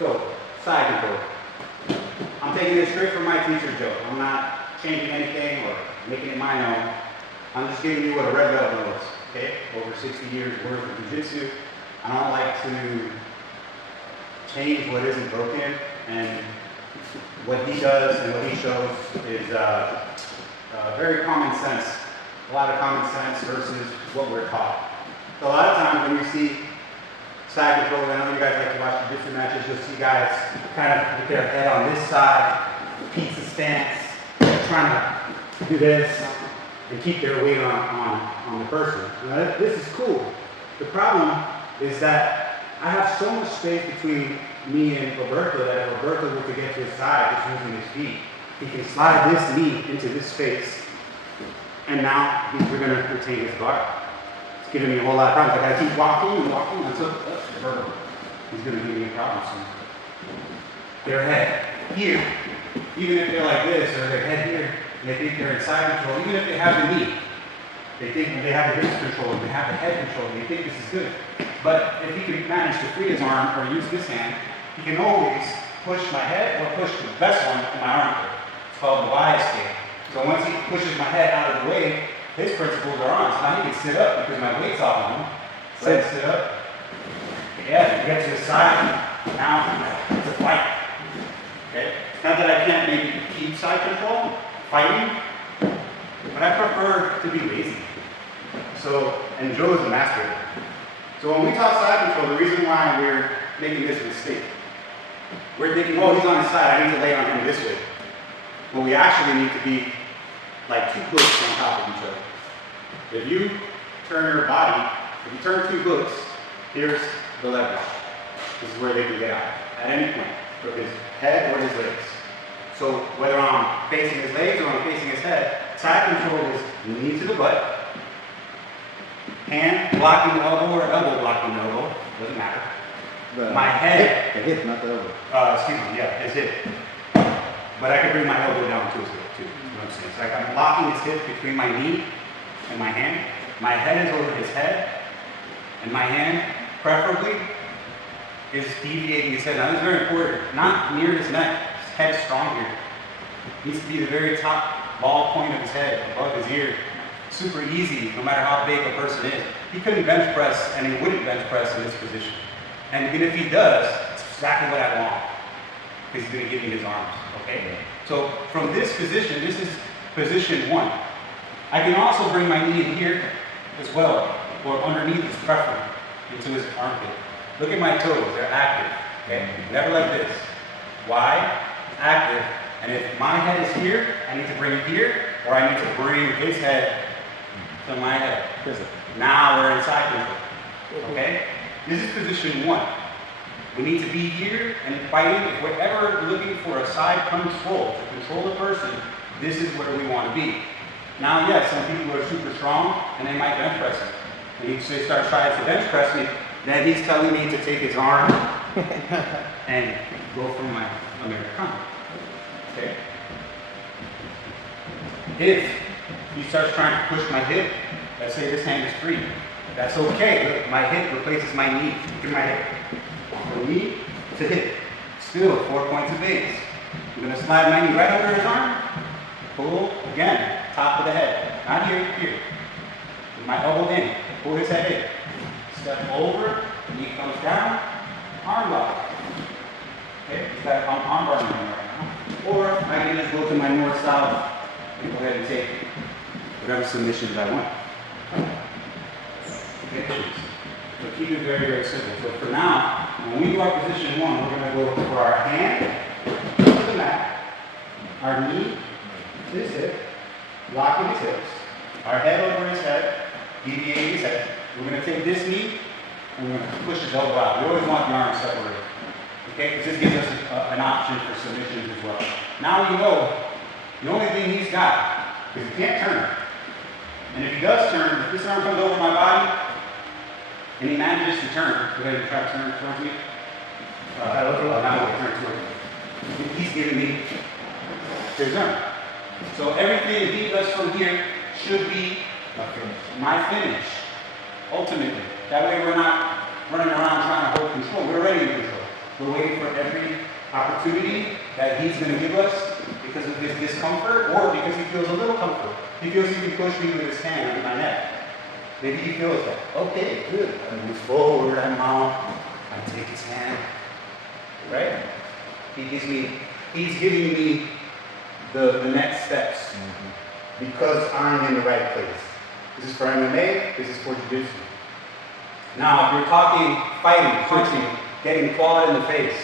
So, side control. I'm taking this straight from my teacher, Joe. I'm not changing anything or making it my own. I'm just giving you what a red belt knows, okay? Over 60 years worth of jiu-jitsu. I don't like to change what isn't broken, and what he does and what he shows is very common sense. A lot of common sense versus what we're taught. So a lot of times when you see side control, I know you guys like to watch jiu-jitsu matches, you'll see guys kind of put their head on this side, pizza stance, trying to do this and keep their weight on the person. Now, this is cool. The problem is that I have so much space between me and Roberto that if Roberto were to get to his side just using his feet, he can slide this knee into this space, and now we're going to retain his guard. It's giving me a whole lot of problems. I got to keep walking and walking until he's going to give me a problem soon. Their head here, even if they're like this, or their head here, and they think they're in side control, even if they have the knee, they think they have the hips control, they have the head control, they think this is good. But if he can manage to free his arm or use this hand, he can always push my head or push the best one in my armpit. It's called the Y escape. So once he pushes my head out of the way, his principles are on. So now he can sit up because my weight's off of him. Sit up. Yeah, you get to his side. Now it's a fight. Okay? Not that I can't maybe keep side control, fighting, but I prefer to be lazy. So, and Joe is a master. So when we talk side control, the reason why we're making this mistake, we're thinking, oh, he's on his side, I need to lay on him this way. But we actually need to be like two hooks on top of each other. If you turn your body, if you turn two hooks, here's the leverage. This is where they can get out at any point, with his head or his legs. So whether I'm facing his legs or I'm facing his head, side control is knee to the butt, hand blocking the elbow or elbow blocking the elbow, doesn't matter. My head. The hip, not the elbow. Excuse me, yeah, his hip. But I can bring my elbow down to his hip too. You know what I'm saying? It's like I'm locking his hip between my knee and my hand. My head is over his head, and my hand, preferably, is deviating his head. Now, this is very important. Not near his neck. His head is strong here. It needs to be the very top ball point of his head, above his ear. Super easy, no matter how big a person is. He couldn't bench press, and he wouldn't bench press in this position. And even if he does, it's exactly what I want, because he's going to give me his arms, okay? So from this position, this is position one. I can also bring my knee in here as well, or underneath his preference, into his armpit. Look at my toes, they're active, okay? Never like this. Wide, active, and if my head is here, I need to bring it here, or I need to bring his head to my head. Now we're in side control, okay? This is position one. We need to be here and fighting. If we're ever looking for a side control, to control the person, this is where we want to be. Now, yes, some people are super strong and they might bench press it. And if they start trying to bench press me, then he's telling me to take his arm and go for my Americano. Okay? If he starts trying to push my hip, let's say this hand is free. That's okay. Look, my hip replaces my knee. Look at my hip. From knee to hip. Still 4 points of base. I'm going to slide my knee right under his arm. Pull again, top of the head. Not here, here. With my elbow in. Pull his head in. Step over, knee comes down, arm lock. Okay, he's got arm bar moving right now. Or I can just go to my north-south and go ahead and take whatever submissions I want. So keep it very, very simple. So for now, when we do our position one, we're going to go for our hand to the mat, our knee to his hip, locking his hips, our head over his head, deviating his head. We're going to take this knee and we're going to push his elbow out. We always want the arms separated. Okay? Because this gives us an option for submissions as well. Now we know the only thing he's got is he can't turn. And if he does turn, if this arm comes over my body, and he manages to turn, go ahead and try to turn towards me. Now we'll turn towards me. He's giving me his arm. So everything that he does from here should be my finish, ultimately. That way we're not running around trying to hold control. We're already in control. We're waiting for every opportunity that he's going to give us because of his discomfort or because he feels a little comfort. He feels he can push me with his hand under my neck. Maybe he feels that. Okay, good. I move forward, I mount, I take his hand. Right? He's giving me the next steps because I'm in the right place. This is for MMA, this is for Jiu-Jitsu. Now, if you're talking fighting, punching, getting clawed in the face,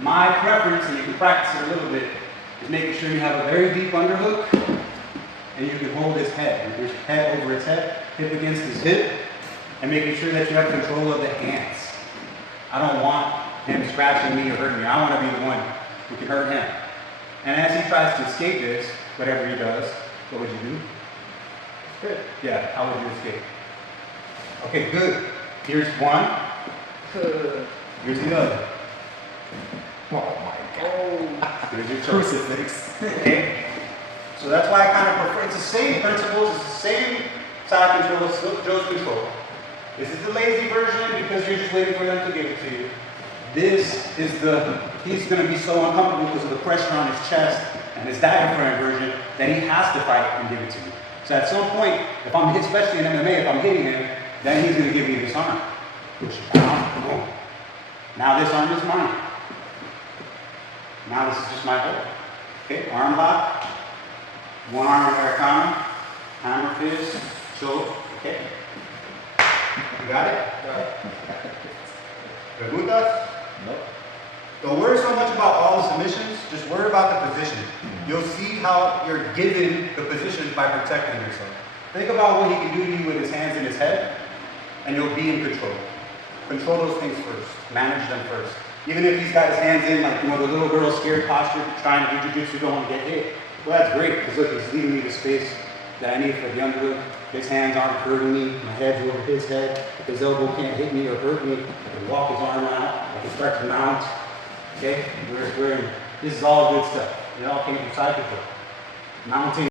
my preference, and you can practice it a little bit, is making sure you have a very deep underhook and you can hold his head, with your head over his head, hip against his hip, and making sure that you have control of the hands. I don't want him scratching me or hurting me. I want to be the one who can hurt him. And as he tries to escape this, whatever he does, what would you do? Good. Yeah, how would you escape? Okay, good. Here's one. Here's the other. Oh my God. Here's your crucifix. Okay? So that's why I kind of prefer, it's the same principles, it's the same side control, it's still Joe's control. This is the lazy version because you're just waiting for them to give it to you. This is he's going to be so uncomfortable because of the pressure on his chest and his diaphragm version that he has to fight and give it to you. So at some point, if I'm, especially in MMA, if I'm hitting him, then he's going to give me this arm. Push it down, boom. Now this arm is mine. Now this is just my hold. Okay, arm lock. One arm in Americana, hammer fist, choke, okay. You got it? Got it. Preguntas? Nope. Don't worry so much about all the submissions, just worry about the position. You'll see how you're given the positions by protecting yourself. Think about what he can do to you with his hands in his head, and you'll be in control. Control those things first, manage them first. Even if he's got his hands in, like, the little girl scared posture, trying to do jiu-jitsu, don't want to get hit. Well, that's great, because look, he's leaving me the space that I need for the underhook. His hands aren't hurting me, my head's over his head. His elbow can't hit me or hurt me. I can walk his arm out, I can start to mount. Okay, this is all good stuff. It all came from side control. Mounting.